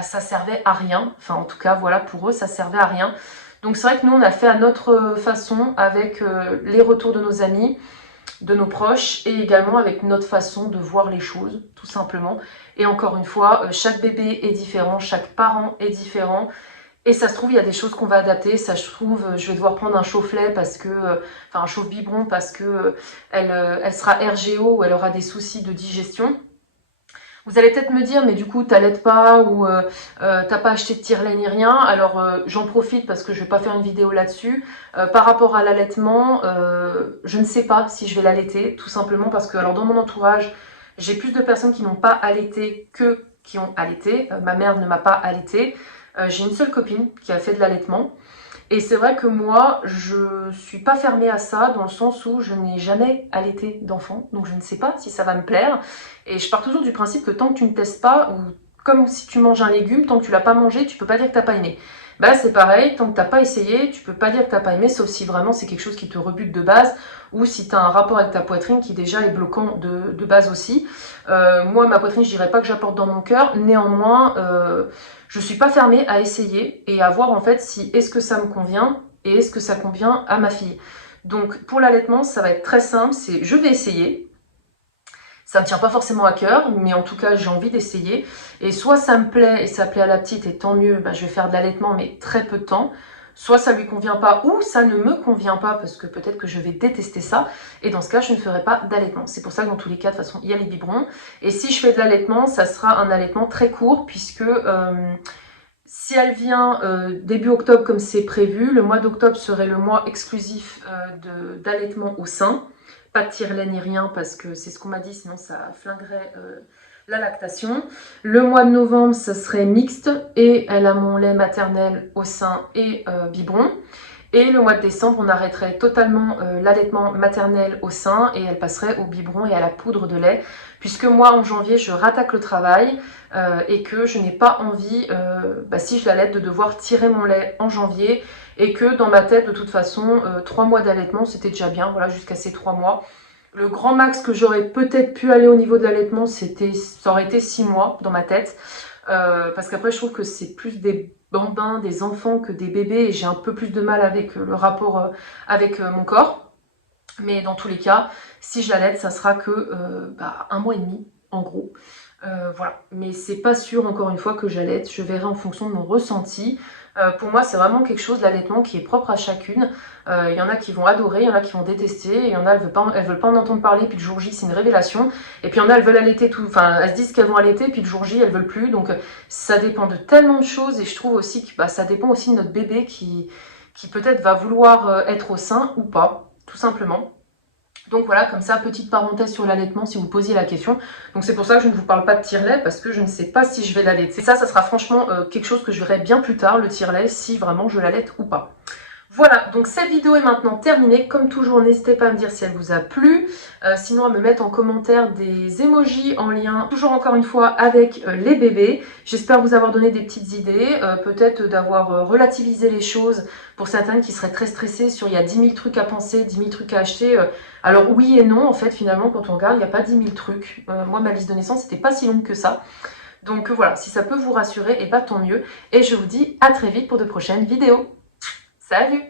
ça servait à rien. Enfin en tout cas voilà, pour eux ça servait à rien. Donc c'est vrai que nous on a fait à notre façon, avec les retours de nos amis, de nos proches, et également avec notre façon de voir les choses, tout simplement. Et encore une fois, chaque bébé est différent, chaque parent est différent, et ça se trouve il y a des choses qu'on va adapter. Ça se trouve je vais devoir prendre un chauffe-lait parce que, enfin un chauffe-biberon parce que elle sera RGO ou elle aura des soucis de digestion. Vous allez peut-être me dire, mais du coup, t'allaites pas ou t'as pas acheté de tire-lait ni rien. Alors, j'en profite parce que je vais pas faire une vidéo là-dessus. Par rapport à l'allaitement, je ne sais pas si je vais l'allaiter, tout simplement parce que, alors dans mon entourage, j'ai plus de personnes qui n'ont pas allaité que qui ont allaité. Ma mère ne m'a pas allaité. J'ai une seule copine qui a fait de l'allaitement. Et c'est vrai que moi, je suis pas fermée à ça, dans le sens où je n'ai jamais allaité d'enfant, donc je ne sais pas si ça va me plaire. Et je pars toujours du principe que tant que tu ne testes pas, ou comme si tu manges un légume, tant que tu l'as pas mangé, tu peux pas dire que t'as pas aimé. C'est pareil, tant que t'as pas essayé, tu peux pas dire que t'as pas aimé, sauf si vraiment c'est quelque chose qui te rebute de base, ou si tu as un rapport avec ta poitrine qui déjà est bloquant de base aussi. Moi, ma poitrine, je dirais pas que j'apporte dans mon cœur, néanmoins, je suis pas fermée à essayer et à voir en fait si est-ce que ça me convient et est-ce que ça convient à ma fille. Donc pour l'allaitement, ça va être très simple, c'est je vais essayer. Ça me tient pas forcément à cœur, mais en tout cas j'ai envie d'essayer. Et soit ça me plaît et ça plaît à la petite et tant mieux, je vais faire de l'allaitement mais très peu de temps. Soit ça lui convient pas ou ça ne me convient pas parce que peut-être que je vais détester ça. Et dans ce cas, je ne ferai pas d'allaitement. C'est pour ça que dans tous les cas, de toute façon, il y a les biberons. Et si je fais de l'allaitement, ça sera un allaitement très court puisque Si elle vient début octobre comme c'est prévu, le mois d'octobre serait le mois exclusif d'allaitement au sein. Pas de tire-lait ni rien parce que c'est ce qu'on m'a dit, sinon ça flinguerait la lactation. Le mois de novembre, ce serait mixte et elle a mon lait maternel au sein et biberon. Et le mois de décembre, on arrêterait totalement l'allaitement maternel au sein et elle passerait au biberon et à la poudre de lait. Puisque moi, en janvier, je rattaque le travail et que je n'ai pas envie, si je l'allaite, de devoir tirer mon lait en janvier. Et que dans ma tête, de toute façon, 3 mois d'allaitement, c'était déjà bien, voilà, jusqu'à ces 3 mois. Le grand max que j'aurais peut-être pu aller au niveau de l'allaitement, ça aurait été 6 mois dans ma tête. Parce qu'après, je trouve que c'est plus des bambins, des enfants que des bébés et j'ai un peu plus de mal avec le rapport avec mon corps. Mais dans tous les cas, si je l'allaite, ça sera que 1 mois et demi, en gros. Voilà, mais c'est pas sûr, encore une fois, que j'allaite. Je verrai en fonction de mon ressenti. Pour moi, c'est vraiment quelque chose, l'allaitement, qui est propre à chacune. Il y en a qui vont adorer, il y en a qui vont détester, il y en a, elles veulent pas en entendre parler, puis le jour J, c'est une révélation. Et puis il y en a, elles veulent allaiter tout, enfin, elles se disent qu'elles vont allaiter, puis le jour J, elles veulent plus. Donc ça dépend de tellement de choses, et je trouve aussi que ça dépend aussi de notre bébé qui peut-être va vouloir être au sein ou pas, tout simplement. Donc voilà, comme ça, petite parenthèse sur l'allaitement si vous posiez la question. Donc c'est pour ça que je ne vous parle pas de tire-lait parce que je ne sais pas si je vais l'allaiter. Ça sera franchement quelque chose que je verrai bien plus tard, le tire-lait, si vraiment je l'allaite ou pas. Voilà, donc cette vidéo est maintenant terminée. Comme toujours, n'hésitez pas à me dire si elle vous a plu. Sinon, à me mettre en commentaire des emojis en lien, toujours encore une fois, avec les bébés. J'espère vous avoir donné des petites idées, peut-être d'avoir relativisé les choses pour certaines qui seraient très stressées sur il y a 10 000 trucs à penser, 10 000 trucs à acheter. Alors oui et non, en fait, finalement, quand on regarde, il n'y a pas 10 000 trucs. Moi, ma liste de naissance, c'était pas si longue que ça. Donc voilà, si ça peut vous rassurer, et tant mieux. Et je vous dis à très vite pour de prochaines vidéos. Salut!